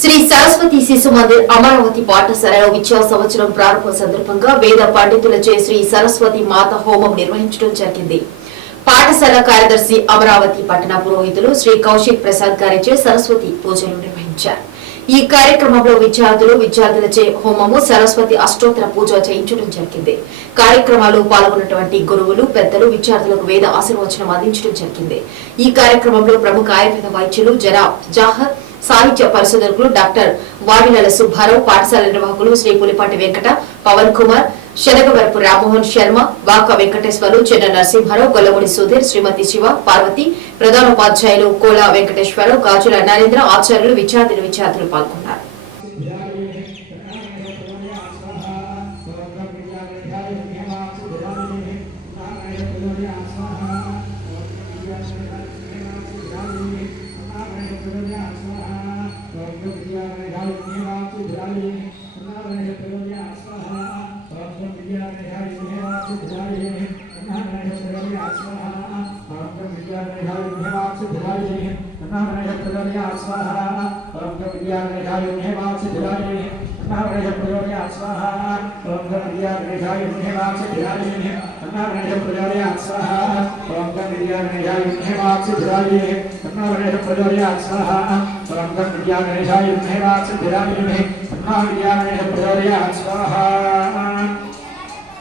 శ్రీ సరస్వతి శిశు మందిర్ అమరావతి పాఠశాలలో విద్యా సంవత్సరం ప్రారంభ సందర్భంగా వేద పండితులచే శ్రీ సరస్వతి మాత హోమం నిర్వహించడం జరిగింది. పాఠశాల కార్యదర్శి అమరావతి పట్టణ పురోహితులు శ్రీ కౌశిక్ ప్రసాద్ గారిచే సరస్వతి పూజలు నిర్వహించారు. ఈ కార్యక్రమంలో విద్యార్థులచే హోమము సరస్వతి అష్టోత్తర పూజ చేయించడం జరిగింది. కార్యక్రమాలు పాల్గొన్నటువంటి గురువులు పెద్దలు విద్యార్థులకు వేద ఆశీర్వచనం అందించడం జరిగింది. ఈ కార్యక్రమంలో ప్రముఖ ఆయుర్వేద వైద్యులు జనాబ్ జాహర్, సాహిత్య పరిశోధకులు డాక్టర్ వాడినల సుబ్బారావు, పాఠశాల నిర్వాహకులు శ్రీ పులిపాటి వెంకట, పవన్ కుమార్, శనగవరపు రామ్మోహన్ శర్మ, వాక వెంకటేశ్వరు, చెన్న నరసింహారావు, గొల్లమూడి సుధీర్, శ్రీమతి శివ పార్వతి, ప్రధానోపాధ్యాయులు కోలా వెంకటేశ్వరరావు, గాజుల నరేంద్ర, ఆచార్యులు, విద్యార్థులు పాల్గొన్నారు. स्वाहा